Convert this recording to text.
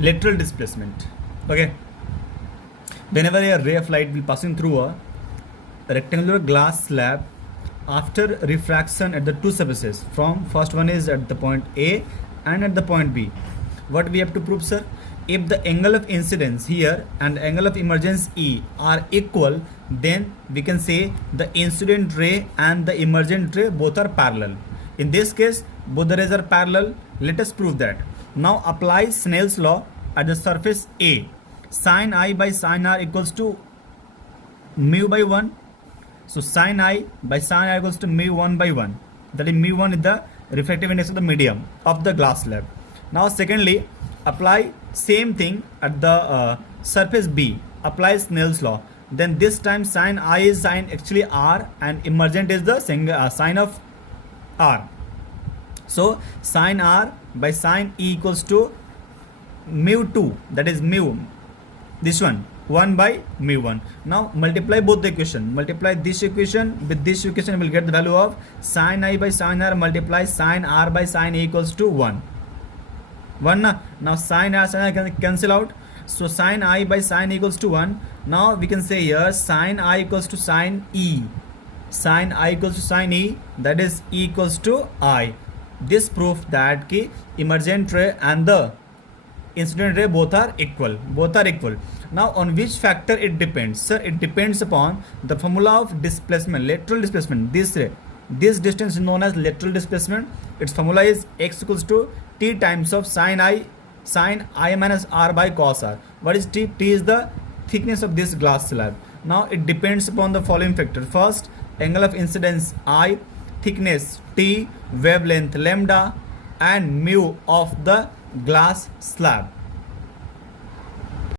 lateral displacement. Okay, whenever a ray of light will passing through a rectangular glass slab after refraction at the two surfaces, from first one is at the point A and at the point B, what we have to prove, sir? If the angle of incidence here and angle of emergence E are equal, then we can say the incident ray and the emergent ray both are parallel. In this case, both the rays are parallel. Let us prove that. Now apply Snell's law at the surface A. Sin I by sin R equals to mu by 1. So sin I by sin R equals to mu 1 by 1. That is mu 1 is the refractive index of the medium of the glass slab. Now secondly, apply same thing at the surface B. Apply Snell's law. Then this time sin I is sin actually R and emergent is the sin of R. So sin R by sin E equals to mu 2, that is mu, this one 1 by mu 1. Now multiply both the equation. Multiply this equation with this equation, will get the value of sin I by sin R multiply sin R by sin E equals to 1. 1 na? Now sin R sin I can cancel out. So sin I by sin E equals to 1. Now we can say here sin I equals to sin E. Sin I equals to sin E, that is E equals to I. This proof that ki emergent ray and the incident ray both are equal. Now on which factor it depends? Sir, it depends upon the formula of displacement, lateral displacement. This distance is known as lateral displacement. Its formula is x equals to t times of sin I minus r by cos r. What is t? T is the thickness of this glass slab. Now it depends upon the following factor. First, angle of incidence I, thickness t, wavelength lambda, and mu of the glass slab.